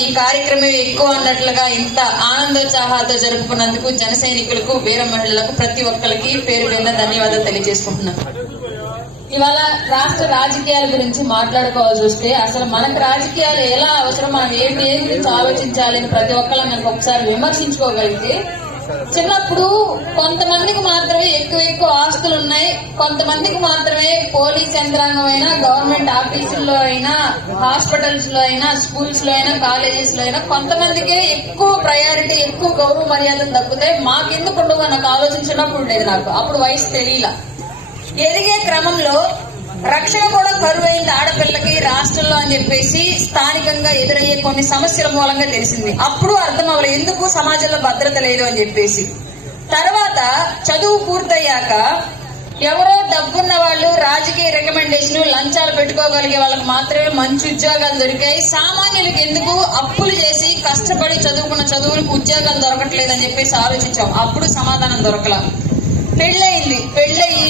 ఈ కార్యక్రమం ఎక్కువ అన్నట్లుగా ఇంత ఆనందోత్సాహాలతో జరుపుకున్నందుకు జన సైనికులకు వీర మహిళలకు ప్రతి ఒక్కరికి పేరు పేరున ధన్యవాదాలు తెలియజేసుకుంటున్నాను ఇవాళ రాష్ట్ర రాజకీయాల గురించి మాట్లాడుకోవాల్సి వస్తే అసలు మనకు రాజకీయాలు ఎలా అవసరం మనం ఏంటి ఏం గురించి ఆలోచించాలని ప్రతి ఒక్కళ్ళని కనుక ఒకసారి విమర్శించుకోగలిగితే చిన్నప్పుడు కొంతమందికి మాత్రమే ఎక్కువ ఎక్కువ ఆస్తులు ఉన్నాయి కొంతమందికి మాత్రమే పోలీస్ యంత్రాంగం అయినా గవర్నమెంట్ ఆఫీసుల్లో అయినా హాస్పిటల్స్ లో అయినా స్కూల్స్ లో అయినా కాలేజెస్ లో అయినా కొంతమందికే ఎక్కువ ప్రయారిటీ ఎక్కువ గౌరవ మర్యాదలు తగ్గుతాయి మాకెందుకు నాకు ఆలోచించినప్పుడు ఉండేది నాకు అప్పుడు వయసు తెలియలా ఎదిగే క్రమంలో రక్షణ కూడా కరువైంది ఆడపిల్లకి రాష్ట్రంలో అని చెప్పేసి స్థానికంగా ఎదురయ్యే కొన్ని సమస్యల మూలంగా తెలిసింది అప్పుడు అర్థం అవ్వలేదు ఎందుకు సమాజంలో భద్రత లేదు అని చెప్పేసి తర్వాత చదువు పూర్తయ్యాక ఎవరో డబ్బున్న వాళ్ళు రాజకీయ రికమెండేషన్ లంచాలు పెట్టుకోగలిగే వాళ్ళకి మాత్రమే మంచి ఉద్యోగాలు దొరికాయి సామాన్యులకు ఎందుకు అప్పులు చేసి కష్టపడి చదువుకున్న చదువులకు ఉద్యోగాలు దొరకట్లేదని చెప్పేసి ఆలోచించాం అప్పుడు సమాధానం దొరకలా పెళ్ళయింది పెళ్ళయి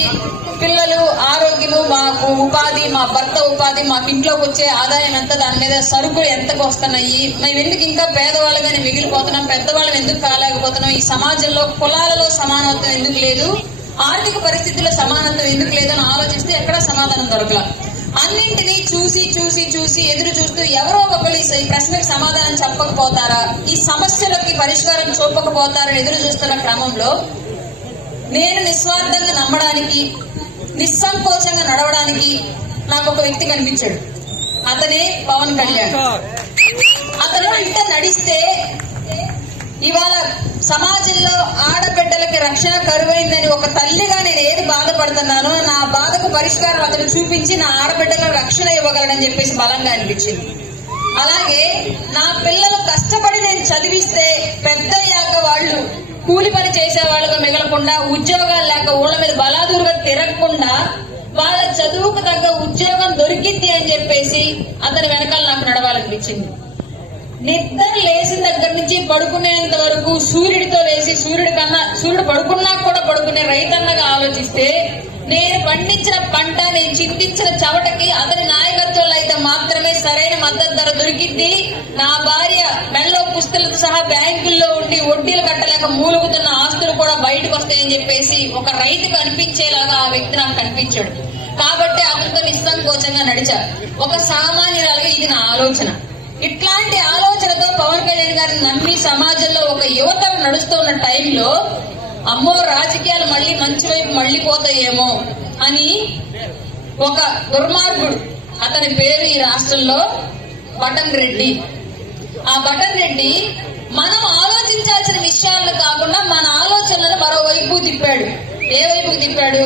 పిల్లలు ఆరోగ్యులు మాకు ఉపాధి మా భర్త ఉపాధి మాకు ఇంట్లోకి వచ్చే ఆదాయం ఎంత దాని మీద సరుకులు ఎంతకు వస్తున్నాయి మేము ఎందుకు ఇంకా పేదవాళ్ళగానే మిగిలిపోతున్నాం పెద్దవాళ్ళం ఎందుకు కాలేకపోతున్నాం ఈ సమాజంలో కులాలలో సమానత్వం ఎందుకు లేదు ఆర్థిక పరిస్థితుల్లో సమానత్వం ఎందుకు లేదని ఆలోచిస్తే ఎక్కడ సమాధానం దొరకల అన్నింటినీ చూసి చూసి చూసి ఎదురు చూస్తూ ఎవరో ఒకరు ఈ ప్రశ్నకు సమాధానం చెప్పకపోతారా ఈ సమస్యలకి పరిష్కారం చూపకపోతారని ఎదురు చూస్తున్న క్రమంలో నేను నిస్వార్థంగా నమ్మడానికి నిస్సంకోచంగా నడవడానికి నాకు ఒక వ్యక్తి కనిపించాడు అతనే పవన్ కళ్యాణ్ అతను ఇంత నడిస్తే ఇవాళ సమాజంలో ఆడబిడ్డలకి రక్షణ కరువైందని ఒక తల్లిగా నేను ఏది బాధపడుతున్నానో నా బాధకు పరిష్కారం అతను చూపించి నా ఆడబిడ్డలకు రక్షణ ఇవ్వగలడని చెప్పేసి బలంగా అనిపించింది అలాగే నా పిల్లలు కష్టపడి నేను చదివిస్తే కూలి పని చేసే వాళ్ళకు మిగలకుండా ఉద్యోగాలు లేక ఊళ్ళ మీద బలాదూరుగా తిరగకుండా వాళ్ళ చదువుకు తగ్గ ఉద్యోగం దొరికింది అని చెప్పేసి అతని వెనకాల నాకు నడవాలనిపించింది నిద్ర లేచిన దగ్గర నుంచి పడుకునేంత వరకు సూర్యుడితో వేసి సూర్యుడి కన్నా సూర్యుడు పడుకున్నా కూడా పడుకునే రైతన్నగా ఆలోచిస్తే నేను పండించిన పంట నేను చింతించిన చవటకి అతని నాయకత్వంలో అయితే మాత్రమే సరైన మద్దతు ధర దొరికింది నా భార్య మెల్లో పుస్తలతో సహా బ్యాంకుల్లో ఉండి వడ్డీలు కట్టలేక మూలుగుతున్న ఆస్తులు కూడా బయటకు వస్తాయని చెప్పేసి ఒక రైతుకు అనిపించేలాగా ఆ వ్యక్తి నాకు కనిపించాడు కాబట్టి అతనితో నిస్సంకోచంగా నడిచారు ఒక సామాన్యురాలుగా ఇది నా ఆలోచన ఇట్లాంటి ఆలోచనతో పవన్ కళ్యాణ్ గారిని నమ్మి సమాజంలో ఒక యువత నడుస్తున్న టైంలో అమ్మో రాజకీయాలు మళ్ళీ మంచి వైపు మళ్ళీ పోతాయేమో అని ఒక దుర్మార్గుడు అతని పేరు ఈ రాష్ట్రంలో బటన్ రెడ్డి ఆ బటన్ రెడ్డి మనం ఆలోచించాల్సిన విషయాలను కాకుండా మన ఆలోచనలను మరోవైపు తిప్పాడు ఏ వైపు తిప్పాడు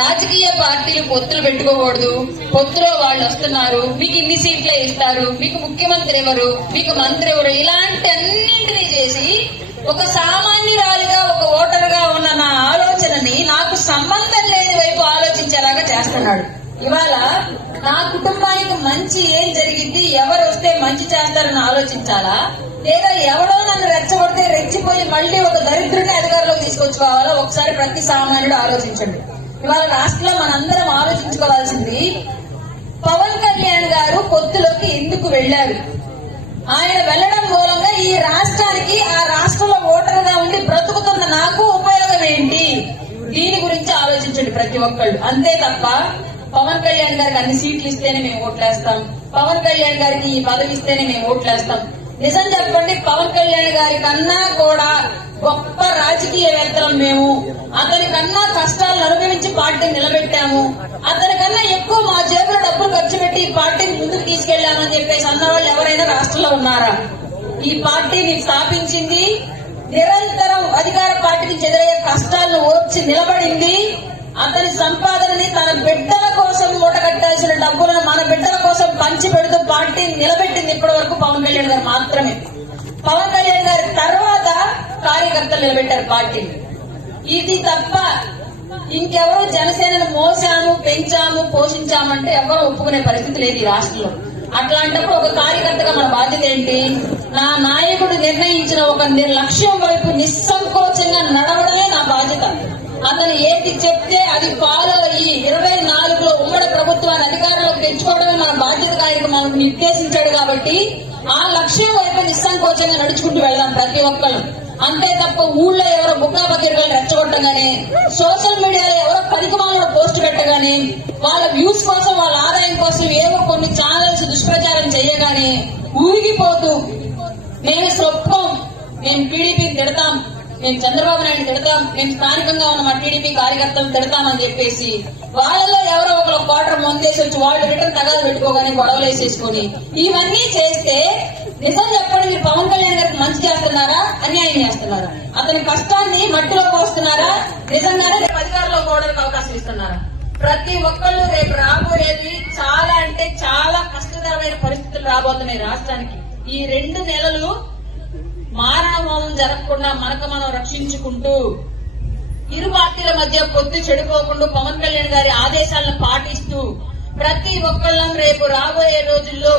రాజకీయ పార్టీలు పొత్తులు పెట్టుకోకూడదు పొత్తులో వాళ్ళు వస్తున్నారు మీకు ఇన్ని సీట్లే ఇస్తారు మీకు ముఖ్యమంత్రి ఎవరు మీకు మంత్రి ఎవరు ఇలాంటి అన్నింటినీ చేసి ఒక సామాన్యురాలు సంబంధం లేని వైపు ఆలోచించేలాగా చేస్తున్నాడు ఇవాళ నా కుటుంబానికి మంచి ఏం జరిగింది ఎవరు వస్తే మంచి చేస్తారని ఆలోచించాలా లేదా ఎవరో నన్ను రెచ్చగొడితే రెచ్చిపోయి మళ్ళీ ఒక దరిద్రుని అధికారంలో తీసుకొచ్చుకోవాలా ఒకసారి ప్రతి సామాన్యుడు ఆలోచించండి ఇవాళ రాష్ట్రంలో మనందరం ఆలోచించుకోవాల్సింది పవన్ కళ్యాణ్ గారు పొత్తులోకి ఎందుకు వెళ్లారు ఆయన వెళ్లడం మూలంగా ఈ రాష్ట్రానికి ఆ రాష్ట్రంలో ప్రతి ఒక్కళ్ళు అంతే తప్ప పవన్ కళ్యాణ్ గారికి అన్ని సీట్లు ఇస్తేనే మేము ఓట్లేస్తాం పవన్ కళ్యాణ్ గారికి ఈ పదవి ఇస్తేనే మేము ఓట్లేస్తాం నిజం చెప్పండి పవన్ కళ్యాణ్ గారి కన్నా కూడా గొప్ప రాజకీయవేత్తలం మేము అతని కన్నా కష్టాలను అనుభవించి పార్టీని నిలబెట్టాము అతని కన్నా ఎక్కువ మా జేబులో డబ్బులు ఖర్చు పెట్టి ఈ పార్టీని ముందుకు తీసుకెళ్లామని చెప్పేసి వాళ్ళు ఎవరైనా రాష్ట్రంలో ఉన్నారా ఈ పార్టీని స్థాపించింది నిరంతరం అధికార పార్టీకి ఎదురయ్యే కష్టాలను ఓర్చి నిలబడింది అతని సంపాదనని తన బిడ్డల కోసం మూటగట్టాల్సిన డబ్బులను మన బిడ్డల కోసం పంచి పెడుతూ పార్టీ నిలబెట్టింది ఇప్పటి వరకు పవన్ కళ్యాణ్ గారు మాత్రమే పవన్ కళ్యాణ్ గారి తర్వాత కార్యకర్తలు నిలబెట్టారు పార్టీని ఇది తప్ప ఇంకెవరు జనసేనను మోసాము పెంచాము పోషించామంటే ఎవరు ఒప్పుకునే పరిస్థితి లేదు ఈ రాష్ట్రంలో అట్లాంటప్పుడు ఒక కార్యకర్తగా మన బాధ్యత ఏంటి నా నాయకుడు నిర్ణయించిన ఒక లక్ష్యం వైపు నిస్సంకోచంగా నడవడమే నా బాధ్యత అతను ఏది చెప్తే అది ఫాలో అయ్యి ఇరవై నాలుగులో ఉమ్మడి ప్రభుత్వాన్ని అధికారంలోకి తెచ్చుకోవడమే మన బాధ్యత కాయకు మనం నిర్దేశించాడు కాబట్టి ఆ లక్ష్యం వైపు నిస్సంకోచంగా నడుచుకుంటూ వెళ్దాం ప్రతి ఒక్కరు అంతే తప్ప ఊళ్ళో ఎవరో బుక్కా పత్రికలు రెచ్చగొట్టగానే సోషల్ మేము చంద్రబాబు నాయుడు తిడతాం మేము స్థానికంగా ఉన్న మా టీడీపీ కార్యకర్తలు తిడతామని చెప్పేసి వాళ్ళలో ఎవరో ఒకరు క్వార్టర్ ముందేసి వచ్చి వాళ్ళు రిటర్న్ తగలు పెట్టుకోగానే గొడవలు వేసేసుకొని ఇవన్నీ చేస్తే నిజం చెప్పండి మీరు పవన్ కళ్యాణ్ గారికి మంచి చేస్తున్నారా అన్యాయం చేస్తున్నారా అతని కష్టాన్ని మట్టిలో పోస్తున్నారా నిజంగానే రేపు అధికారంలో పోవడానికి అవకాశం ఇస్తున్నారా ప్రతి ఒక్కళ్ళు రేపు రాబోయేది చాలా అంటే చాలా కష్టతరమైన పరిస్థితులు రాబోతున్నాయి రాష్ట్రానికి ఈ రెండు నెలలు మానవభావం జరగకుండా మనకు మనం రక్షించుకుంటూ ఇరు పార్టీల మధ్య పొత్తు చెడిపోకుండా పవన్ కళ్యాణ్ గారి ఆదేశాలను పాటిస్తూ ప్రతి ఒక్కళ్ళం రేపు రాబోయే రోజుల్లో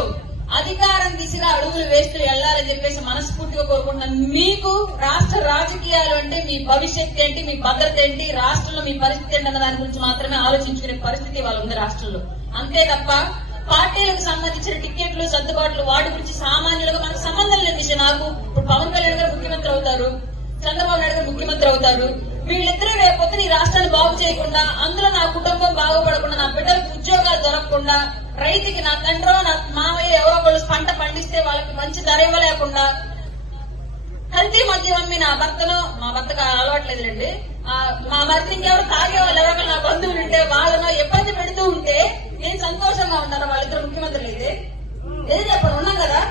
అధికారం దిశగా అడుగులు వేస్తూ వెళ్లాలని చెప్పేసి మనస్ఫూర్తిగా కోరుకుంటున్నాను మీకు రాష్ట్ర రాజకీయాలు అంటే మీ భవిష్యత్ ఏంటి మీ భద్రత ఏంటి రాష్ట్రంలో మీ పరిస్థితి ఏంటన్న దాని గురించి మాత్రమే ఆలోచించుకునే పరిస్థితి వాళ్ళు ఉంది రాష్ట్రంలో అంతే తప్ప పార్టీలకు సంబంధించిన టికెట్లు సర్దుబాట్లు వాటి గురించి సామాన్యులుగా మనకు సంబంధం లేని విషయం నాకు ఇప్పుడు పవన్ కళ్యాణ్ గారు ముఖ్యమంత్రి అవుతారు చంద్రబాబు నాయుడు గారు ముఖ్యమంత్రి అవుతారు వీళ్ళిద్దరూ రేపొద్దున ఈ రాష్ట్రాన్ని బాగు చేయకుండా అందులో నా కుటుంబం బాగుపడకుండా నా బిడ్డలకు ఉద్యోగాలు దొరకకుండా రైతుకి నా తండ్రో నా మామయ్య ఎవరో ఒకళ్ళు పంట పండిస్తే వాళ్ళకి మంచి ధర ఇవ్వలేకుండా కల్తీ మద్యం అమ్మి నా భర్తను మా భర్తకు అలవాట్లేదులేండి మా భర్త ఇంకెవరు తాగే వాళ్ళు ఎవరో నా బంధువులు ఉంటే వాళ్ళను ఎప్పుడు నేను సంతోషంగా ఉంటాను వాళ్ళిద్దరు ముఖ్యమంత్రులు అయితే ఏది అక్కడ ఉన్నాం కదా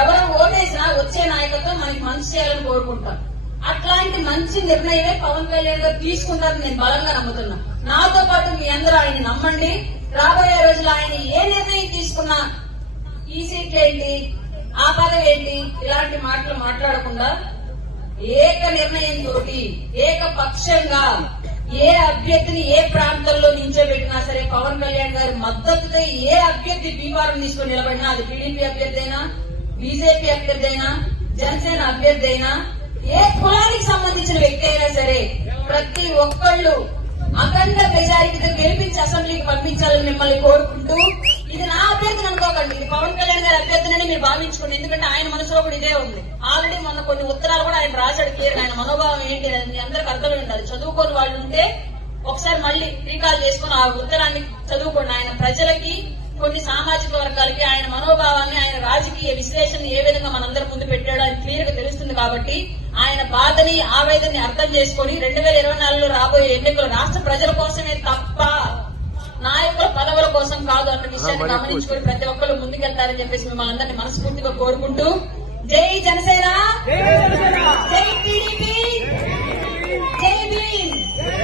ఎవరు ఓటేసినా వచ్చే నాయకత్వం మనకి మంచి చేయాలని కోరుకుంటాం అట్లాంటి మంచి నిర్ణయమే పవన్ కళ్యాణ్ గారు తీసుకుంటారని నేను బలంగా నమ్ముతున్నా నాతో పాటు మీ అందరూ ఆయన్ని నమ్మండి రాబోయే రోజులు ఆయన ఏ నిర్ణయం తీసుకున్నా ఈ సీట్లు ఏంటి ఆ పదవి ఏంటి ఇలాంటి మాటలు మాట్లాడకుండా ఏక నిర్ణయం తోటి ఏకపక్షంగా ఏ అభ్యర్థిని ఏ ప్రాంతంలో నించోబెట్టినా సరే పవన్ కళ్యాణ్ గారి మద్దతుతో ఏ అభ్యర్థి బీవారం తీసుకుని నిలబడినా అది టీడీపీ అభ్యర్థి అయినా బీజేపీ అభ్యర్థి అయినా జనసేన అభ్యర్థి అయినా ఏ కులానికి సంబంధించిన వ్యక్తి అయినా సరే ప్రతి ఒక్కళ్ళు అఖండ మెజారిటీతో గెలిపించి అసెంబ్లీకి పంపించాలని మిమ్మల్ని కోరుకుంటూ ఇది నా అభ్యర్థన అనుకోకండి ఇది పవన్ కళ్యాణ్ గారి అభ్యర్థనని మీరు భావించుకోండి ఎందుకంటే ఆయన మనసులో కూడా ఇదే ఉంది ఆల్రెడీ మొన్న కొన్ని ఉత్తరాలు కూడా ఆయన రాశాడు క్లియర్ ఆయన మనోభావం ఏంటి అనేది అందరికి అర్థమై ఉండాలి చదువుకోని వాళ్ళు ఉంటే ఒకసారి మళ్ళీ రీకాల్ చేసుకుని ఆ ఉత్తరాన్ని చదువుకోండి ఆయన ప్రజలకి కొన్ని సామాజిక వర్గాలకి ఆయన మనోభావాన్ని ఆయన రాజకీయ విశ్లేషణ ఏ విధంగా మనందరి ముందు పెట్టాడో అని క్లియర్ గా తెలుస్తుంది కాబట్టి ఆయన బాధని ఆవేదనని అర్థం చేసుకొని రెండు వేల ఇరవై నాలుగులో రాబోయే ఎన్నికలు రాష్ట్ర ప్రజల కోసమే తప్ప నాయకుల పదవుల కోసం కాదు అన్న విషయాన్ని గమనించుకుని ప్రతి ఒక్కరు ముందుకెళ్తారని చెప్పేసి మిమ్మల్ని అందరినీ మనస్ఫూర్తిగా కోరుకుంటూ జై జనసేన జై టీడీపీ జై భీమ్